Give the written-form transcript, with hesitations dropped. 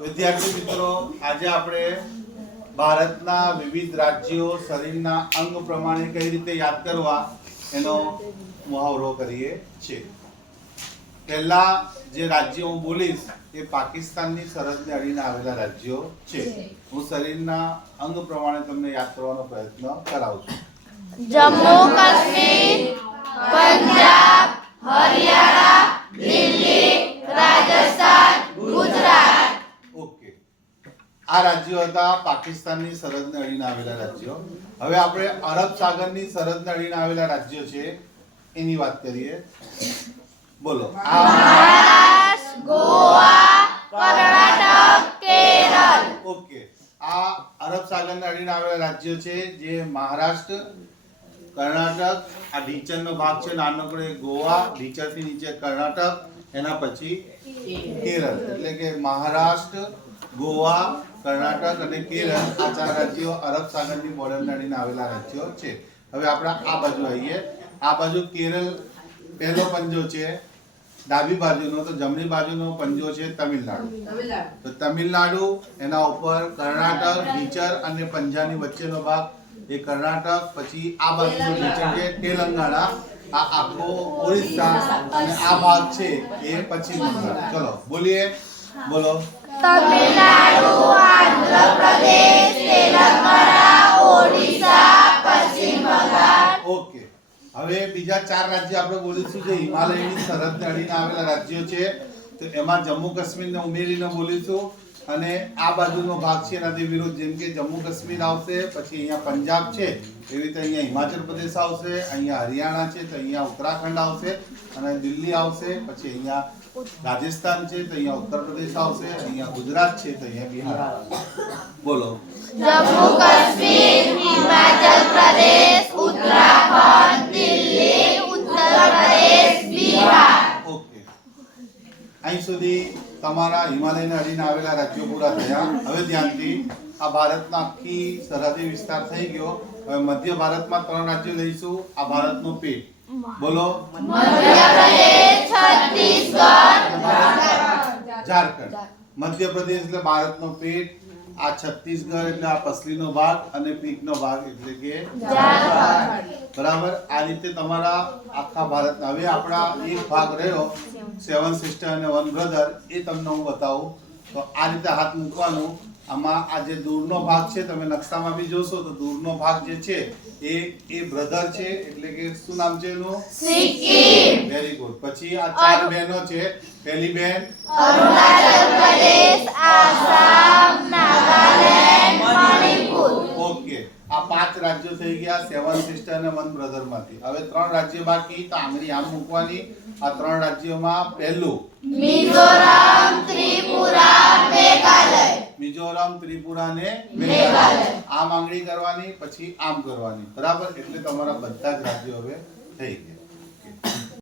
વિદ્યાર્થી મિત્રો, આજે આપણે ભારતના વિવિધ રાજ્યો શરીરના અંગ પ્રમાણે કઈ રીતે યાદ કરવા એનો મુહાવરો કરીએ છીએ. પહેલા જે રાજ્ય હું બોલીશ એ પાકિસ્તાનની સરહદને અડીને આવેલા રાજ્યો છે. હું શરીરના અંગ પ્રમાણે તમને યાદ કરવાનો પ્રયત્ન કરાવું છું. જમ્મુ કાશ્મીર, પંજાબ, હરિયાણા, દિલ્હી, રાજસ્થાન, ગુજરાત. ઓકે, આ રાજ્યો હતા પાકિસ્તાનની સરહદને અડીને આવેલા રાજ્યો. હવે આપણે અરબ સાગરની સરહદને અડીને આવેલા રાજ્યો છે એની વાત કરીએ. બોલો. મહારાષ્ટ્ર, ગોવા, કર્ણાટક, કેરળ. ઓકે, આ અરબ સાગરને અડીને આવેલા રાજ્યો છે જે મહારાષ્ટ્ર, કર્ણાટક, આ ઢીચરનો ભાગ છે નાનકડો એ ગોવા, ઢીચરથી નીચે કર્ણાટક, એના પછી કેરળ. એટલે કે મહારાષ્ટ્ર, ગોવા, કર્ણાટક અને કેરળ, આ ચાર રાજ્યો અરબ સાગરની બોર્ડરને અડીને આવેલા રાજ્યો છે. હવે આપણે આ બાજુ આવીએ. આ બાજુ કેરળ પહેલો પંજો છે ડાબી બાજુનો, તો જમણી બાજુનો પંજો છે તમિલનાડુ. તો તમિલનાડુ, એના ઉપર કર્ણાટક, ઢીચર અને પંજાની વચ્ચેનો ભાગ એ કર્ણાટક, પછી આ બાજુનો ઢીચર છે તેલંગાણા, આ આખો ઓરિસ્સા અને આ ભાગ છે એ પશ્ચિમ બંગાળ. ચલો બોલીએ. બોલો. તમિલનાડુ, આંધ્ર પ્રદેશ, તેલંગાણા, ઓડિશા, પશ્ચિમ બંગાળ. ઓકે, હવે બીજા ચાર રાજ્ય આપણે બોલીશું જે હિમાલયની સરહદને અડીને આવેલા રાજ્યો છે. તો એમાં જમ્મુ કાશ્મીરને ઉમેરીને બોલીશું અને આ બાજુનો ભાગ છે એનાથી વિરુદ્ધ, જેમ કે જમ્મુ કાશ્મીર આવશે, પછી અહીંયા પંજાબ છે, એવી રીતે અહીંયા હિમાચલ પ્રદેશ આવશે, અહીંયા હરિયાણા છે તો અહીંયા ઉત્તરાખંડ આવશે, અને દિલ્હી આવશે, પછી અહીંયા રાજસ્થાન છે તો અહીંયા ઉત્તર પ્રદેશ આવશે, અહીંયા ગુજરાત છે તો અહીંયા બિહાર આવશે. બોલો. જમ્મુ કાશ્મીર, હિમાચલ પ્રદેશ, ઉત્તરાખંડ, દિલ્હી, ઉત્તર પ્રદેશ, બિહાર. ઓકે, અહીં સુધી તમારા હિમાલયને અડીને આવેલા રાજ્યો પૂરા થયા. હવે ધ્યાનથી, આ ભારતના આખી સરહદી વિસ્તાર થઈ ગયો. હવે મધ્ય ભારતમાં ત્રણ રાજ્યો લઈશું. આ ભારતનો પેટ. બોલો. મધ્યપ્રદેશ, છત્તીસગઢ, ઝારખંડ. મધ્યપ્રદેશ એટલે ભારતનો પેટ, આ છત્તીસગઢ એટલે આ પસલીનો ભાગ, અને પીકનો ભાગ એટલે કે ઝારખંડ. બરાબર. આ રીતે તમારા આખા ભારતના. હવે આપણા એક ભાગ રહ્યો સેવન સિસ્ટર અને વન બ્રધર, એ તમને હું બતાવું. તો આ રીતે હાથ મૂકવાનું. આમાં આ જે દૂરનો ભાગ છે, તમે નકશામાં બી જોશો તો દૂરનો ભાગ જે છે એ બ્રધર છે, એટલે કે શું નામ છે એનું? સિક્કિમ. Very good. પછી આ ચાર બહેનો છે. પહેલી બહેન અરુણાચલ પ્રદેશ, આસામ, નાગાલેન્ડ, મણિપુર. ઓકે, આ પાંચ રાજ્યો થઈ ગયા સેવન સિસ્ટર અને વન બ્રધર માંથી. હવે ત્રણ રાજ્ય બાકી, તો આંગળી આમ મૂકવાની. આ ત્રણ રાજ્યોમાં પહેલું મિઝોરમ, ત્રિપુરા, મેઘાલય. મિઝોરમ, ત્રિપુરા ને મેઘાલય. આમ આંગળી કરવાની, પછી આમ કરવાની. બરાબર. એટલે તમારા બધા જ રાજ્યો હવે થઈ ગયા.